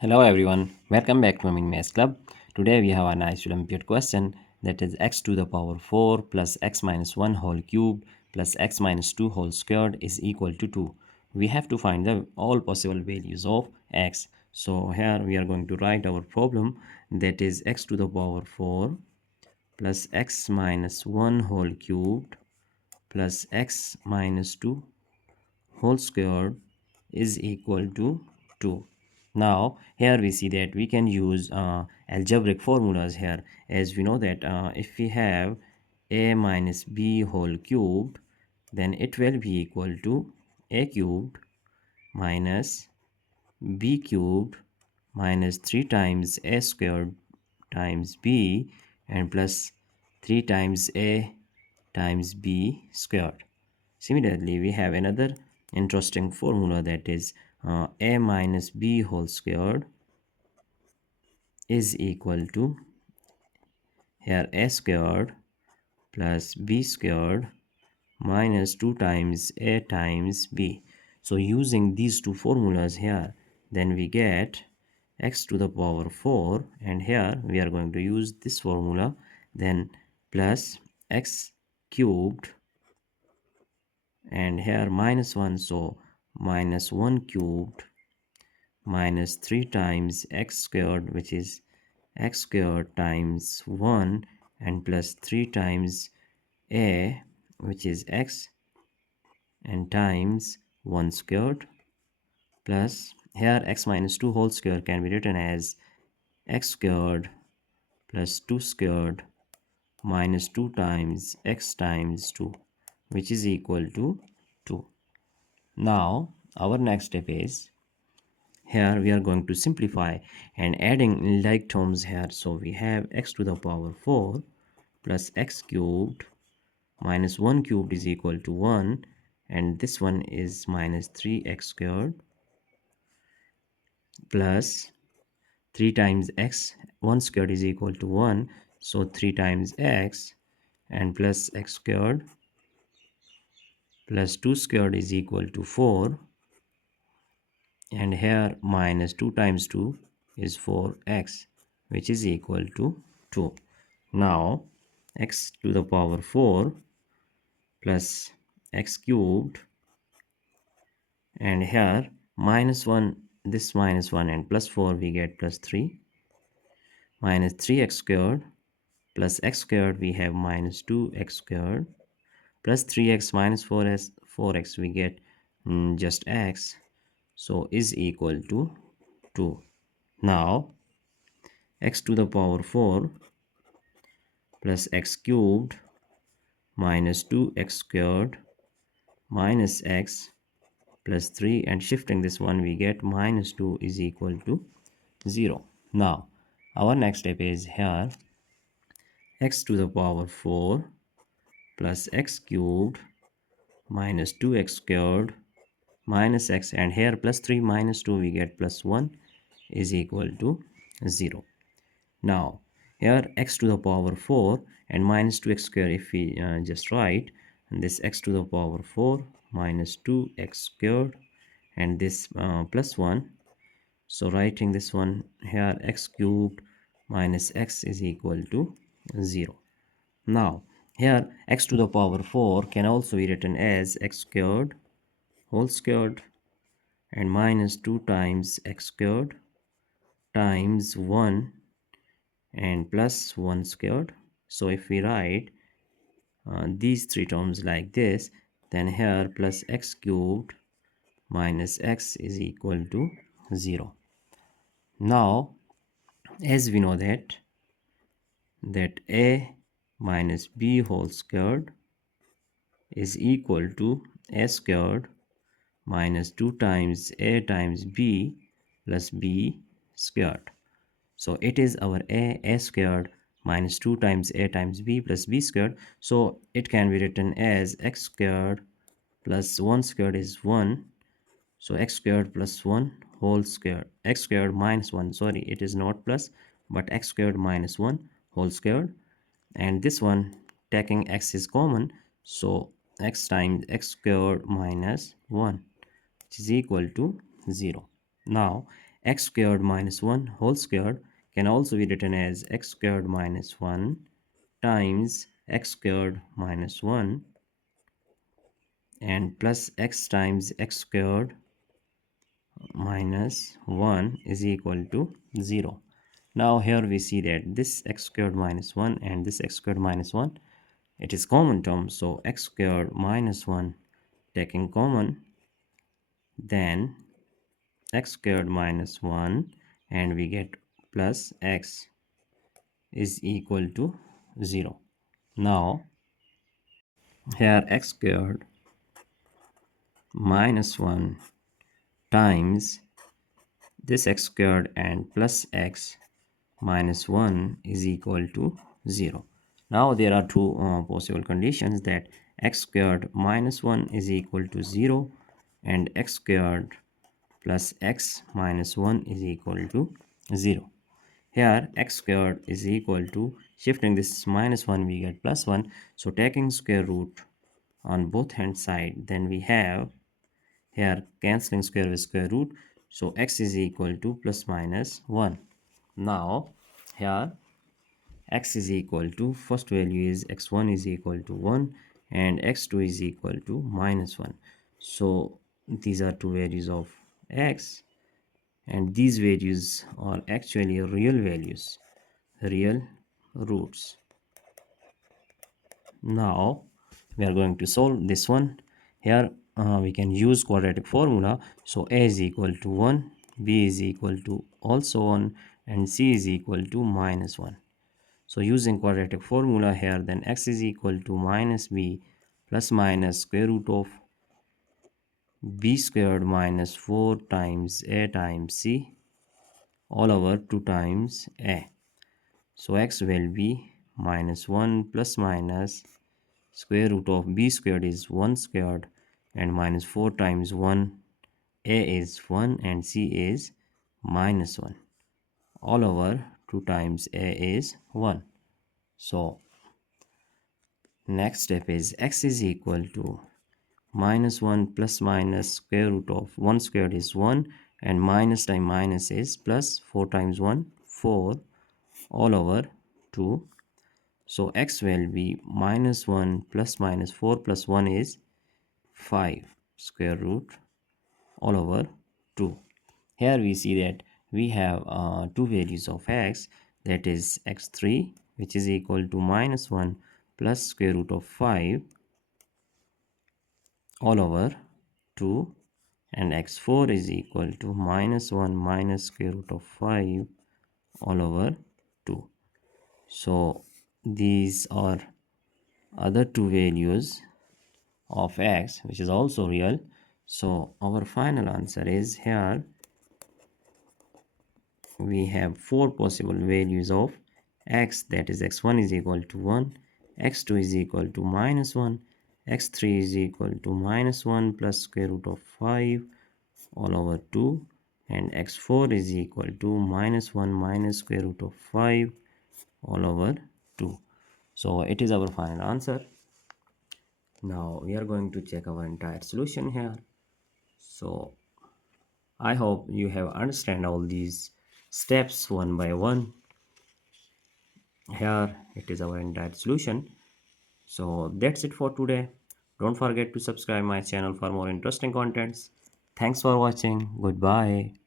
Hello everyone, welcome back to Romanian Math Club. Today we have a nice Olympiad question that is x to the power 4 plus x minus 1 whole cube plus x minus 2 whole squared is equal to 2. We have to find the all possible values of x. So here we are going to write our problem that is x to the power 4 plus x minus 1 whole cubed plus x minus 2 whole squared is equal to 2. Now here we see that we can use algebraic formulas here, as we know that if we have a minus b whole cubed, then it will be equal to a cubed minus b cubed minus 3 times a squared times b and plus 3 times a times b squared. Similarly, we have another interesting formula that is a minus b whole squared is equal to here a squared plus b squared minus 2 times a times b. So using these two formulas here, then we get x to the power 4, and here we are going to use this formula, then plus x cubed and here minus 1, so minus 1 cubed minus 3 times x squared, which is x squared times 1, and plus 3 times a, which is x, and times 1 squared, plus here x minus 2 whole square can be written as x squared plus 2 squared minus 2 times x times 2, which is equal to 2. Now our next step is here we are going to simplify and adding like terms here. So we have x to the power 4 plus x cubed minus 1 cubed is equal to 1, and this one is minus 3x squared plus 3 times x, 1 squared is equal to 1, so 3 times x and plus x squared plus 2 squared is equal to 4, and here minus 2 times 2 is 4x, which is equal to 2. Now x to the power 4 plus x cubed, and here minus 1, this minus 1 and plus 4 we get plus 3, minus 3x squared plus x squared we have minus 2x squared plus 3x minus 4x we get just x, so is equal to 2. Now x to the power 4 plus x cubed minus 2x squared minus x plus 3, and shifting this one we get minus 2 is equal to 0. Now our next step is here x to the power 4 plus x cubed minus 2x squared minus x, and here plus 3 minus 2 we get plus 1 is equal to 0. Now here x to the power 4 and minus 2x squared, if we just write, and this x to the power 4 minus 2x squared and this plus 1, so writing this one here x cubed minus x is equal to 0. Now here x to the power 4 can also be written as x squared whole squared and minus 2 times x squared times 1 and plus 1 squared. So if we write these three terms like this, then here plus x cubed minus x is equal to 0. Now as we know that a minus b whole squared is equal to a squared minus 2 times a times b plus b squared. So it is our a squared minus 2 times a times b plus b squared. So it can be written as x squared plus 1 squared is 1. So x squared plus 1 whole squared, x squared minus 1, sorry, it is not plus but x squared minus 1 whole squared, and this one taking x is common, so x times x squared minus 1, which is equal to 0. Now x squared minus 1 whole squared can also be written as x squared minus 1 times x squared minus 1 and plus x times x squared minus 1 is equal to 0. Now here we see that this x squared minus 1 and this x squared minus 1, it is common term, so x squared minus 1 taking common, then x squared minus 1 and we get plus x is equal to 0. Now here x squared minus 1 times this x squared and plus x minus 1 is equal to 0. Now there are two possible conditions, that x squared minus 1 is equal to 0 and x squared plus x minus 1 is equal to 0. Here x squared is equal to, shifting this minus 1 we get plus 1, so taking square root on both hand side, then we have here cancelling square with square root, so x is equal to plus minus 1. Now here x is equal to, first value is x1 is equal to 1 and x2 is equal to minus 1. So these are two values of x and these values are actually real values, real roots. Now we are going to solve this one. Here we can use quadratic formula, so a is equal to 1, b is equal to also 1 and c is equal to minus 1. So using quadratic formula here, then x is equal to minus b plus minus square root of b squared minus 4 times a times c all over 2 times a. So x will be minus 1 plus minus square root of b squared is 1 squared and minus 4 times 1, a is 1 and c is minus 1 all over 2 times a is 1. So next step is x is equal to minus 1 plus minus square root of 1 squared is 1 and minus times minus is plus, 4 times 1 4 all over 2. So x will be minus 1 plus minus 4 plus 1 is 5 square root all over 2. Here we see that we have two values of x, that is x3 which is equal to minus 1 plus square root of 5 all over 2 and x4 is equal to minus 1 minus square root of 5 all over 2. So these are other two values of x which is also real. So our final answer is, here we have four possible values of x, that is x1 is equal to 1, x2 is equal to minus 1, x3 is equal to minus 1 plus square root of 5 all over 2 and x4 is equal to minus 1 minus square root of 5 all over 2. So it is our final answer. Now we are going to check our entire solution here. So I hope you have understand all these steps one by one. Here it is our entire solution. So that's it for today. Don't forget to subscribe my channel for more interesting contents. Thanks for watching. Goodbye.